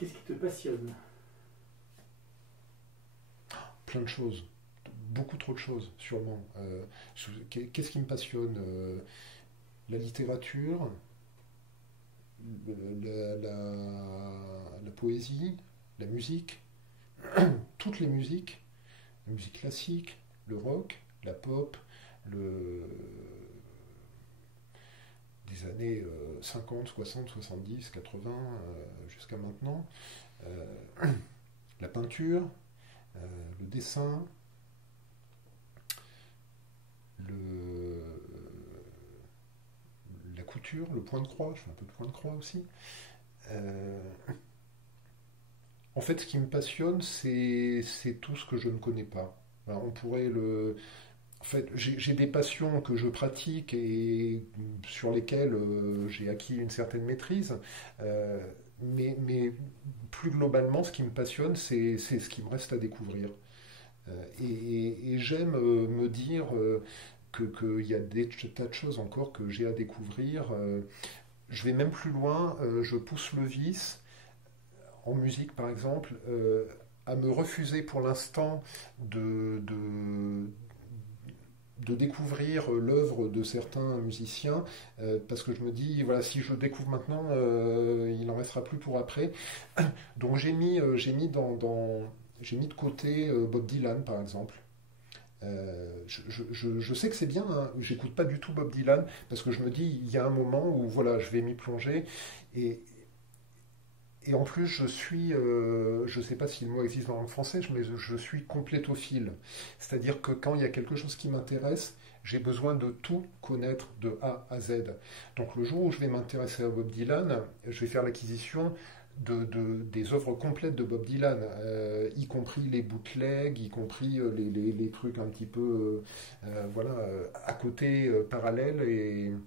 Qu'est-ce qui te passionne? Plein de choses, beaucoup trop de choses, sûrement. Qu'est-ce qui me passionne? La littérature, la poésie, la musique, toutes les musiques, la musique classique, le rock, la pop, le, des années 50, 60, 70, 80 jusqu'à maintenant, euh, la peinture, euh, le dessin, le, la couture, le point de croix, je fais un peu de point de croix aussi. Euh, En fait, ce qui me passionne, c'est tout ce que je ne connais pas. Alors, on pourrait le. En fait, j'ai des passions que je pratique et sur lesquelles j'ai acquis une certaine maîtrise. Euh, mais plus globalement, ce qui me passionne, c'est ce qui me reste à découvrir. Et j'aime me dire qu'il y a des tas de choses encore que j'ai à découvrir. Je vais même plus loin, je pousse le vice en musique par exemple, à me refuser pour l'instant de découvrir l'œuvre de certains musiciens, parce que je me dis, voilà, si je découvre maintenant, il n'en restera plus pour après. Donc j'ai mis de côté Bob Dylan par exemple. Je sais que c'est bien, hein. J'écoute pas du tout Bob Dylan parce que je me dis, il y a un moment où voilà, je vais m'y plonger et, et en plus, je ne sais pas si le mot existe en langue française, mais je suis complétophile. C'est-à-dire que quand il y a quelque chose qui m'intéresse, j'ai besoin de tout connaître de A à Z. Donc le jour où je vais m'intéresser à Bob Dylan, je vais faire l'acquisition des œuvres complètes de Bob Dylan, y compris les bootlegs, y compris les trucs un petit peu voilà, à côté, parallèles.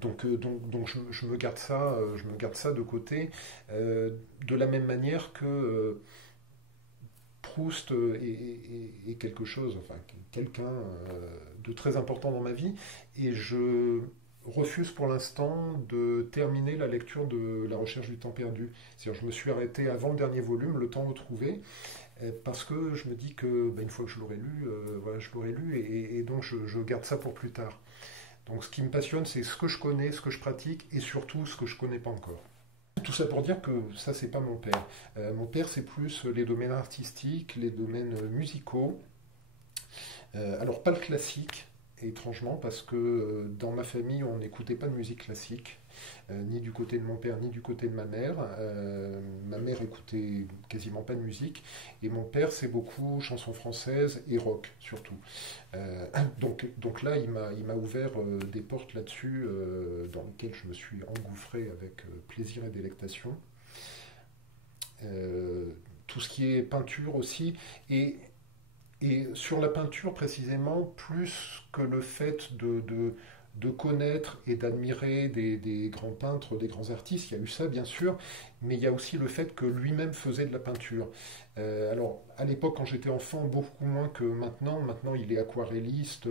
Donc je me garde ça, je me garde ça de côté, de la même manière que Proust est quelque chose, enfin quelqu'un de très important dans ma vie, et je refuse pour l'instant de terminer la lecture de La Recherche du temps perdu. C'est-à-dire, je me suis arrêté avant le dernier volume, Le temps retrouvé, parce que je me dis que une fois que je l'aurai lu, voilà, je l'aurai lu, et donc je garde ça pour plus tard. Donc ce qui me passionne, c'est ce que je connais, ce que je pratique et surtout ce que je ne connais pas encore. Tout ça pour dire que ça, c'est pas mon père. Mon père, c'est plus les domaines artistiques, les domaines musicaux. Alors pas le classique, étrangement, parce que dans ma famille, on n'écoutait pas de musique classique, ni du côté de mon père, ni du côté de ma mère. Ma mère écoutait quasiment pas de musique, et mon père, c'est beaucoup chansons françaises et rock, surtout. Euh, donc là, il m'a ouvert des portes là-dessus, dans lesquelles je me suis engouffré avec plaisir et délectation. Tout ce qui est peinture aussi, et et sur la peinture, précisément, plus que le fait de connaître et d'admirer des grands peintres, des grands artistes, il y a eu ça bien sûr, mais il y a aussi le fait que lui-même faisait de la peinture. Alors, à l'époque, quand j'étais enfant, beaucoup moins que maintenant. Maintenant, il est aquarelliste,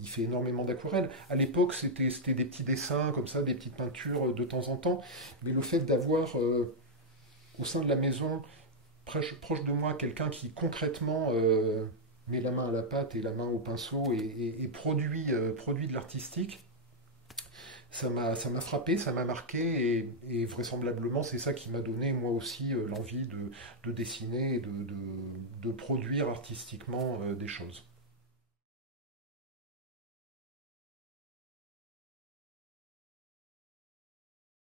il fait énormément d'aquarelles. À l'époque, c'était des petits dessins comme ça, des petites peintures de temps en temps, mais le fait d'avoir au sein de la maison proche de moi quelqu'un qui concrètement met la main à la pâte et la main au pinceau et produit de l'artistique, ça m'a frappé, ça m'a marqué et vraisemblablement c'est ça qui m'a donné moi aussi l'envie de dessiner et de produire artistiquement des choses.